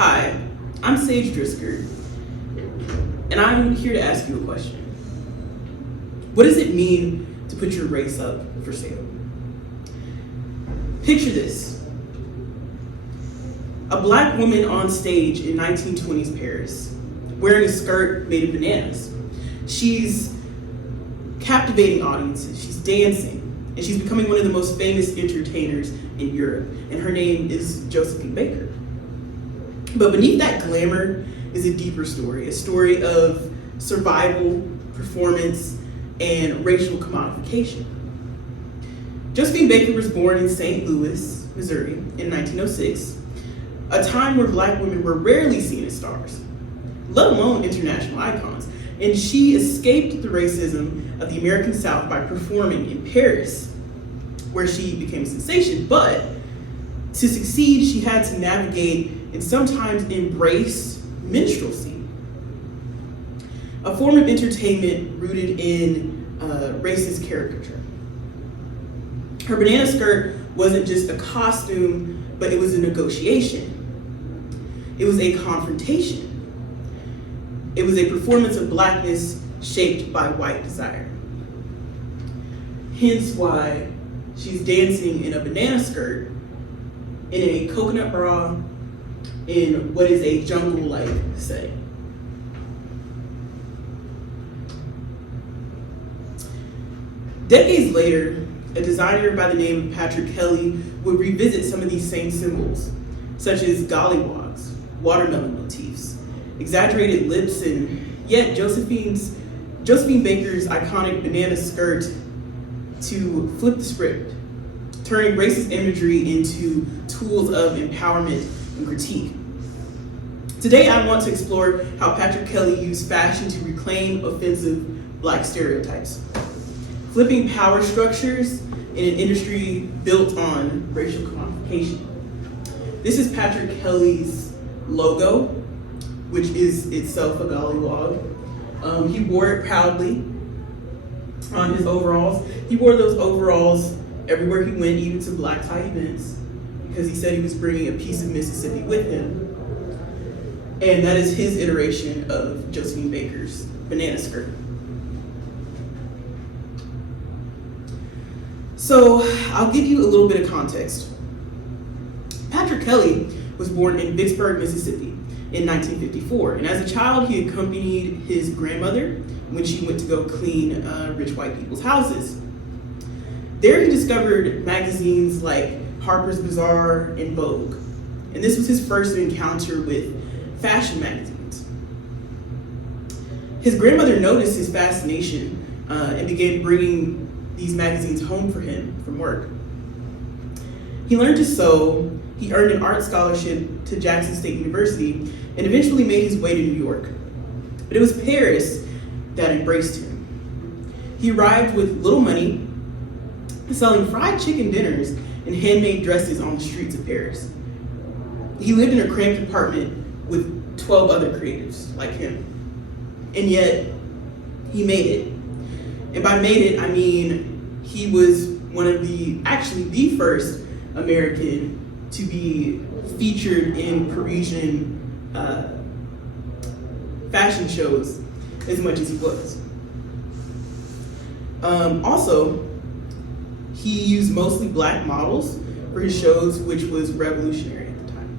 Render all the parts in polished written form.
Hi, I'm Sage Drisker, and I'm here to ask you a question. What does it mean to put your race up for sale? Picture this. A black woman on stage in 1920s Paris, wearing a skirt made of bananas. She's captivating audiences, she's dancing, and she's becoming one of the most famous entertainers in Europe, and her name is Josephine Baker. But beneath that glamour is a deeper story, a story of survival, performance, and racial commodification. Josephine Baker was born in St. Louis, Missouri in 1906, a time where black women were rarely seen as stars, let alone international icons. And she escaped the racism of the American South by performing in Paris, where she became a sensation. But to succeed, she had to navigate and sometimes embrace minstrelsy, a form of entertainment rooted in racist caricature. Her banana skirt wasn't just a costume, but it was a negotiation. It was a confrontation. It was a performance of blackness shaped by white desire. Hence why she's dancing in a banana skirt, in a coconut bra, in what is a jungle-like setting. Decades later, a designer by the name of Patrick Kelly would revisit some of these same symbols, such as gollywogs, watermelon motifs, exaggerated lips, and yet Josephine Baker's iconic banana skirt to flip the script, turning racist imagery into tools of empowerment and critique. Today, I want to explore how Patrick Kelly used fashion to reclaim offensive black stereotypes, flipping power structures in an industry built on racial commodification. This is Patrick Kelly's logo, which is itself a gollywog. He wore it proudly on his overalls. He wore those overalls everywhere he went, even to black tie events, because he said he was bringing a piece of Mississippi with him. And that is his iteration of Josephine Baker's banana skirt. So I'll give you a little bit of context. Patrick Kelly was born in Vicksburg, Mississippi in 1954. And as a child, he accompanied his grandmother when she went to go clean rich white people's houses. There he discovered magazines like Harper's Bazaar and Vogue. And this was his first encounter with fashion magazines. His grandmother noticed his fascination and began bringing these magazines home for him from work. He learned to sew, he earned an art scholarship to Jackson State University, and eventually made his way to New York. But it was Paris that embraced him. He arrived with little money, selling fried chicken dinners and handmade dresses on the streets of Paris. He lived in a cramped apartment with 12 other creatives like him. And yet, he made it. And by made it, I mean he was actually the first American to be featured in Parisian fashion shows as much as he was. Also, he used mostly black models for his shows, which was revolutionary at the time.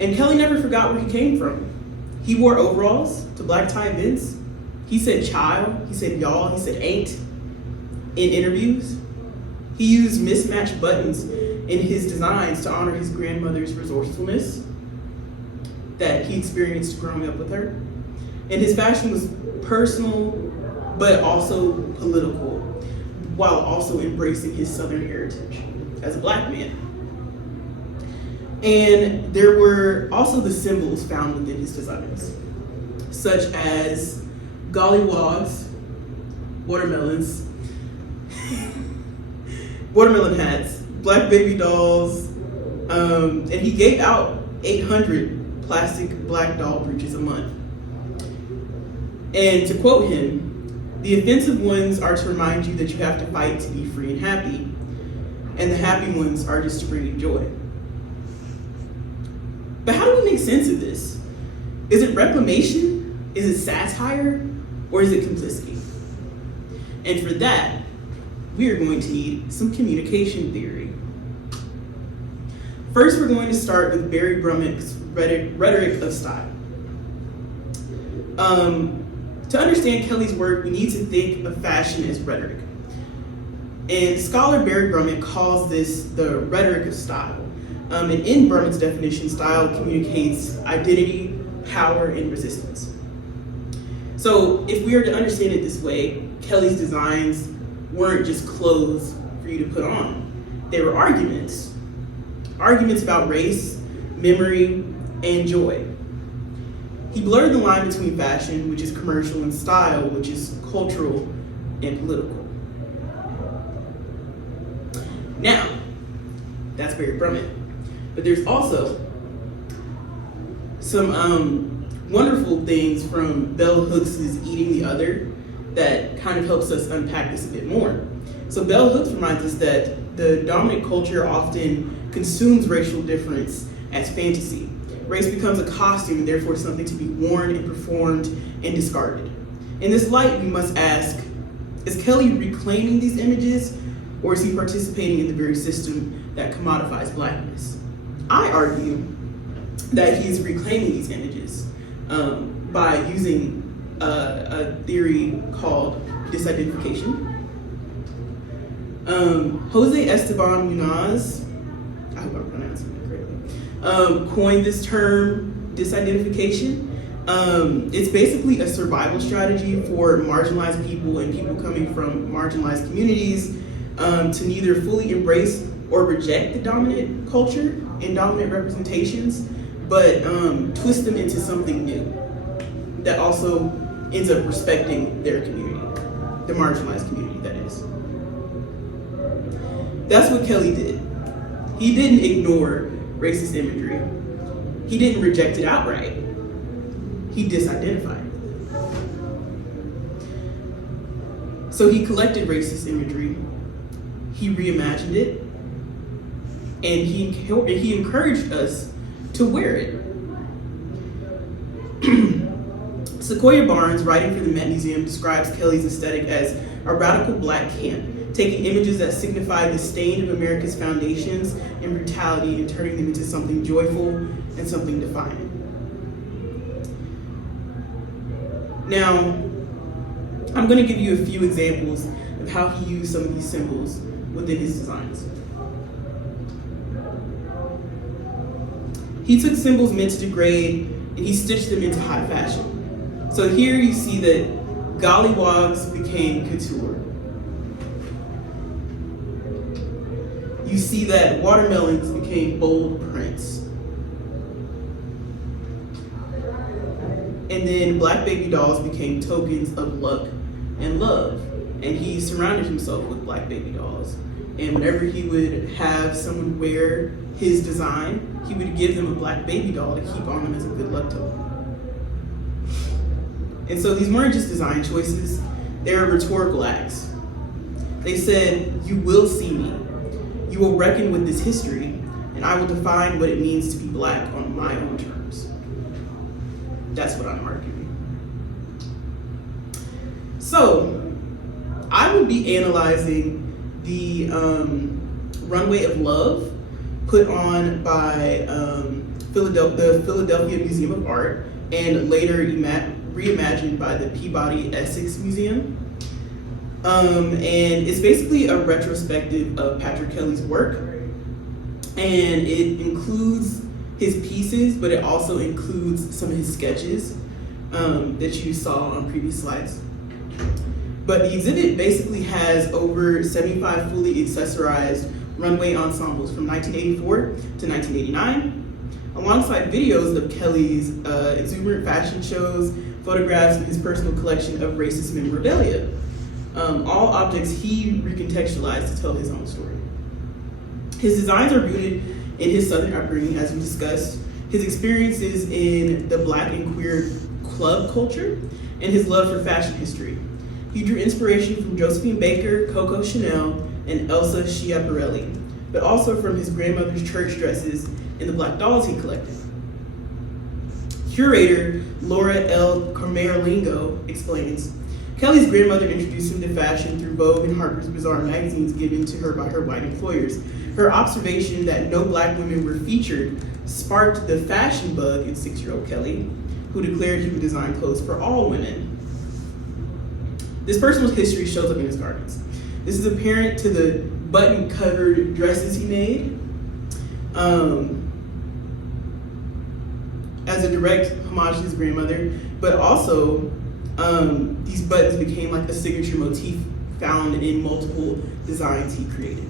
And Kelly never forgot where he came from. He wore overalls to black tie events. He said child, he said y'all, he said ain't in interviews. He used mismatched buttons in his designs to honor his grandmother's resourcefulness that he experienced growing up with her. And his fashion was personal, but also political, while also embracing his Southern heritage as a black man. And there were also the symbols found within his designs, such as gollywogs, watermelons, watermelon hats, black baby dolls, and he gave out 800 plastic black doll breeches a month. And to quote him, "The offensive ones are to remind you that you have to fight to be free and happy, and the happy ones are just to bring you joy." But how do we make sense of this? Is it reclamation? Is it satire? Or is it complicity? And for that, we are going to need some communication theory. First, we're going to start with Barry Brummick's rhetoric of style. To understand Kelly's work, we need to think of fashion as rhetoric. And scholar Barry Brummick calls this the rhetoric of style. And in Brummick's definition, style communicates identity, power, and resistance. So if we are to understand it this way, Kelly's designs weren't just clothes for you to put on. They were arguments. Arguments about race, memory, and joy. He blurred the line between fashion, which is commercial, and style, which is cultural and political. Now, that's Barry Brummick. But there's also some wonderful things from Bell Hooks' Eating the Other that kind of helps us unpack this a bit more. So Bell Hooks reminds us that the dominant culture often consumes racial difference as fantasy. Race becomes a costume and therefore something to be worn and performed and discarded. In this light, we must ask, is Kelly reclaiming these images, or is he participating in the very system that commodifies Blackness? I argue that he is reclaiming these images by using a theory called disidentification. Jose Esteban Munoz, I hope I'm pronouncing that correctly, coined this term disidentification. It's basically a survival strategy for marginalized people and people coming from marginalized communities to neither fully embrace or reject the dominant culture and dominant representations, but twist them into something new that also ends up respecting their community, the marginalized community, that is. That's what Kelly did. He didn't ignore racist imagery. He didn't reject it outright. He disidentified it. So he collected racist imagery, he reimagined it, and he encouraged us to wear it. Sequoia Barnes, writing for the Met Museum, describes Kelly's aesthetic as a radical black camp, taking images that signify the stain of America's foundations and brutality and turning them into something joyful and something defiant. Now, I'm going to give you a few examples of how he used some of these symbols within his designs. He took symbols meant to degrade and he stitched them into high fashion. So here you see that gollywogs became couture. You see that watermelons became bold prints. And then black baby dolls became tokens of luck and love. And he surrounded himself with black baby dolls. And whenever he would have someone wear his design, he would give them a black baby doll to keep on them as a good luck token. And so these weren't just design choices, they were rhetorical acts. They said, "You will see me. You will reckon with this history, and I will define what it means to be black on my own terms." That's what I'm arguing. So, I would be analyzing the Runway of Love put on by the Philadelphia Museum of Art and later reimagined by the Peabody Essex Museum. And it's basically a retrospective of Patrick Kelly's work. And it includes his pieces, but it also includes some of his sketches that you saw on previous slides. But the exhibit basically has over 75 fully accessorized runway ensembles from 1984 to 1989, alongside videos of Kelly's exuberant fashion shows, photographs, and his personal collection of racist memorabilia. All objects he recontextualized to tell his own story. His designs are rooted in his Southern upbringing, as we discussed, his experiences in the Black and queer club culture, and his love for fashion history. He drew inspiration from Josephine Baker, Coco Chanel, and Elsa Schiaparelli, but also from his grandmother's church dresses and the black dolls he collected. Curator Laura L. Camerlingo explains, Kelly's grandmother introduced him to fashion through Vogue and Harper's Bazaar magazines given to her by her white employers. Her observation that no black women were featured sparked the fashion bug in 6-year-old Kelly, who declared he would design clothes for all women. This personal history shows up in his garments. This is apparent to the button-covered dresses he made, as a direct homage to his grandmother, but also these buttons became like a signature motif found in multiple designs he created,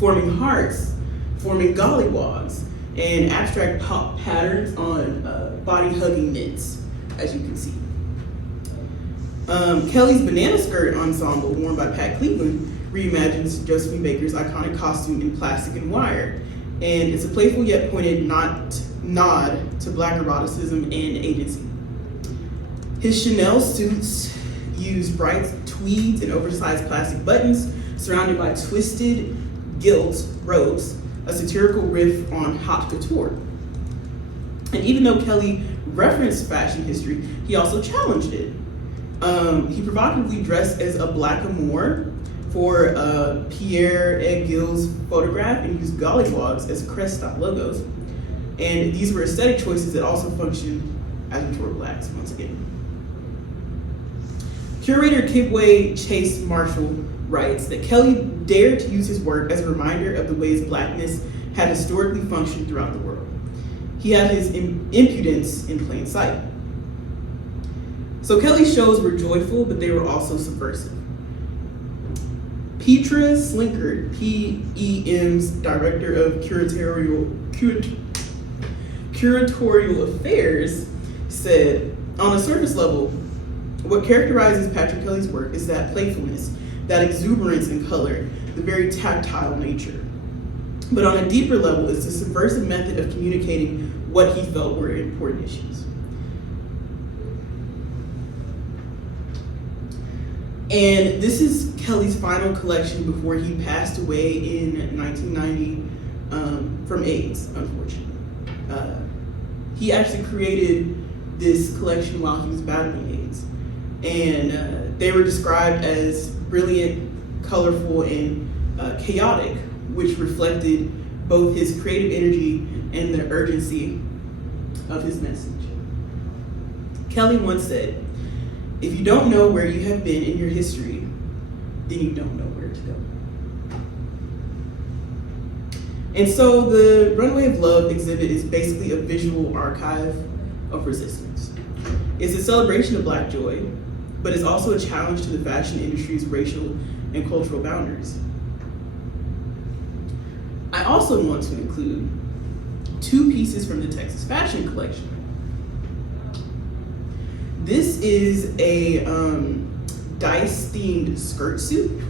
forming hearts, forming gollywogs, and abstract pop patterns on body-hugging knits, as you can see. Kelly's banana skirt ensemble, worn by Pat Cleveland, reimagines Josephine Baker's iconic costume in plastic and wire, and it's a playful yet pointed nod to black eroticism and agency. His Chanel suits use bright tweeds and oversized plastic buttons surrounded by twisted gilt ropes, a satirical riff on haute couture. And even though Kelly referenced fashion history, he also challenged it. He provocatively dressed as a blackamoor for Pierre Egil's photograph and used gollywogs as crest-style logos. And these were aesthetic choices that also functioned as retort blacks, once again. Curator Kibwe Chase Marshall writes that Kelly dared to use his work as a reminder of the ways blackness had historically functioned throughout the world. He had his impudence in plain sight. So Kelly's shows were joyful, but they were also subversive. Petra Slinkard, PEM's Director of Curatorial Affairs, said, on a surface level, what characterizes Patrick Kelly's work is that playfulness, that exuberance in color, the very tactile nature. But on a deeper level, it's a subversive method of communicating what he felt were important issues. And this is Kelly's final collection before he passed away in 1990 from AIDS, unfortunately. He actually created this collection while he was battling AIDS. And they were described as brilliant, colorful, and chaotic, which reflected both his creative energy and the urgency of his message. Kelly once said, if you don't know where you have been in your history, then you don't know where to go. And so the Runway of Love exhibit is basically a visual archive of resistance. It's a celebration of Black joy, but it's also a challenge to the fashion industry's racial and cultural boundaries. I also want to include 2 pieces from the Texas Fashion Collection. This is a dice-themed skirt suit.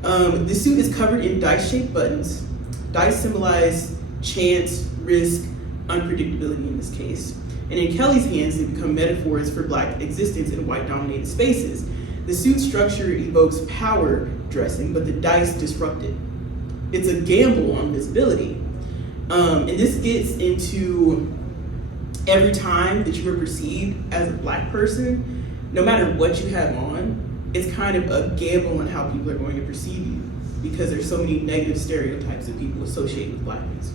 The suit is covered in dice-shaped buttons. Dice symbolize chance, risk, unpredictability in this case. And in Kelly's hands, they become metaphors for Black existence in white-dominated spaces. The suit structure evokes power dressing, but the dice disrupt it. It's a gamble on visibility. And this gets into every time that you are perceived as a Black person, no matter what you have on, it's kind of a gamble on how people are going to perceive you because there's so many negative stereotypes that people associate with Blackness.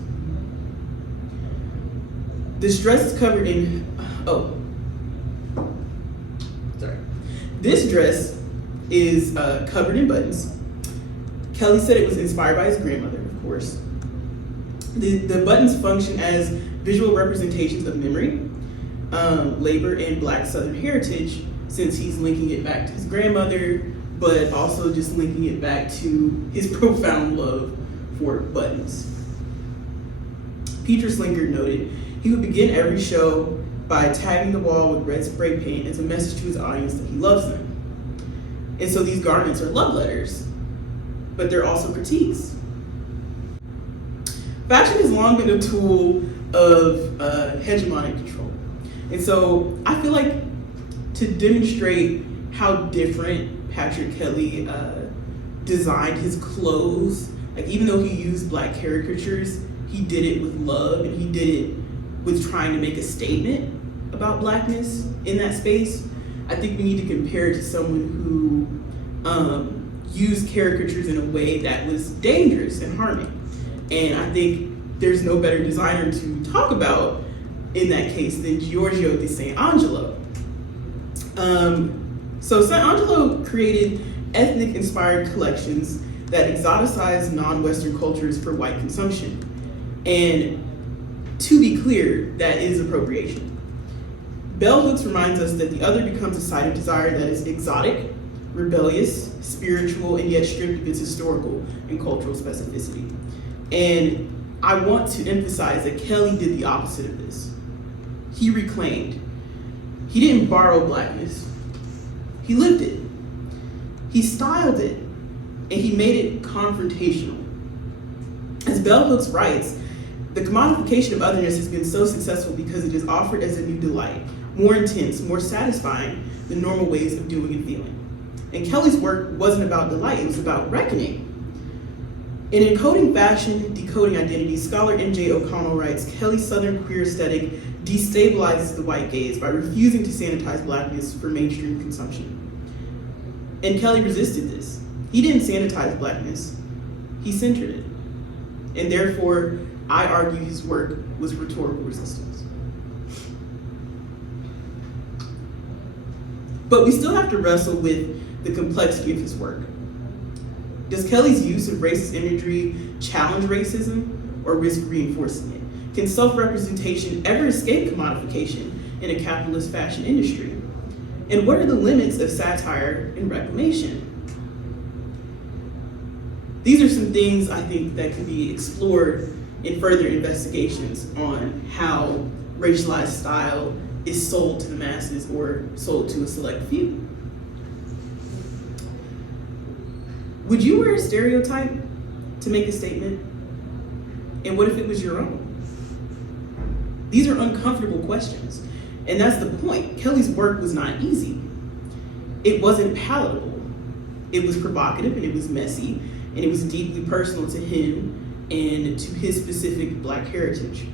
This dress is covered in, This dress is covered in buttons. Kelly said it was inspired by his grandmother, of course. The buttons function as visual representations of memory, labor, and Black Southern heritage, since he's linking it back to his grandmother, but also just linking it back to his profound love for buttons. Petra Slinkard noted, he would begin every show by tagging the wall with red spray paint as a message to his audience that he loves them. And so these garments are love letters, but they're also critiques. Fashion has long been a tool of hegemonic control. And so I feel like to demonstrate how different Patrick Kelly designed his clothes, like even though he used Black caricatures, he did it with love and he did it was trying to make a statement about Blackness in that space. I think we need to compare it to someone who used caricatures in a way that was dangerous and harming. And I think there's no better designer to talk about in that case than Giorgio de Sant'Angelo. So Sant'Angelo created ethnic-inspired collections that exoticize non-Western cultures for white consumption. And to be clear, that is appropriation. Bell Hooks reminds us that the other becomes a site of desire that is exotic, rebellious, spiritual, and yet stripped of its historical and cultural specificity. And I want to emphasize that Kelly did the opposite of this. He reclaimed. He didn't borrow Blackness. He lived it. He styled it, and he made it confrontational. As Bell Hooks writes, the commodification of otherness has been so successful because it is offered as a new delight, more intense, more satisfying than normal ways of doing and feeling. And Kelly's work wasn't about delight, it was about reckoning. In Encoding Fashion, Decoding Identity, scholar N.J. O'Connell writes, Kelly's Southern queer aesthetic destabilizes the white gaze by refusing to sanitize Blackness for mainstream consumption. And Kelly resisted this. He didn't sanitize Blackness, he centered it. And therefore, I argue his work was rhetorical resistance. But we still have to wrestle with the complexity of his work. Does Kelly's use of racist imagery challenge racism or risk reinforcing it? Can self-representation ever escape commodification in a capitalist fashion industry? And what are the limits of satire and reclamation? These are some things I think that can be explored in further investigations on how racialized style is sold to the masses or sold to a select few. Would you wear a stereotype to make a statement? And what if it was your own? These are uncomfortable questions. And that's the point. Kelly's work was not easy. It wasn't palatable. It was provocative and it was messy and it was deeply personal to him and to his specific Black heritage.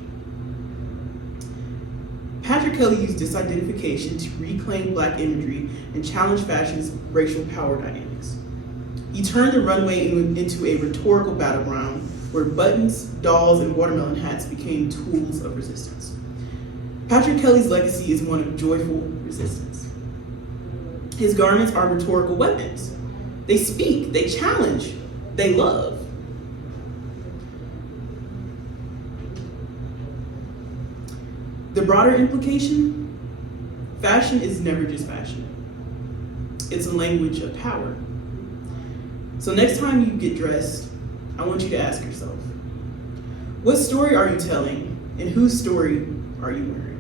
Patrick Kelly used disidentification to reclaim Black imagery and challenge fashion's racial power dynamics. He turned the runway into a rhetorical battleground where buttons, dolls, and watermelon hats became tools of resistance. Patrick Kelly's legacy is one of joyful resistance. His garments are rhetorical weapons. They speak, they challenge, they love. The broader implication, fashion is never just fashion. It's a language of power. So next time you get dressed, I want you to ask yourself, what story are you telling and whose story are you wearing?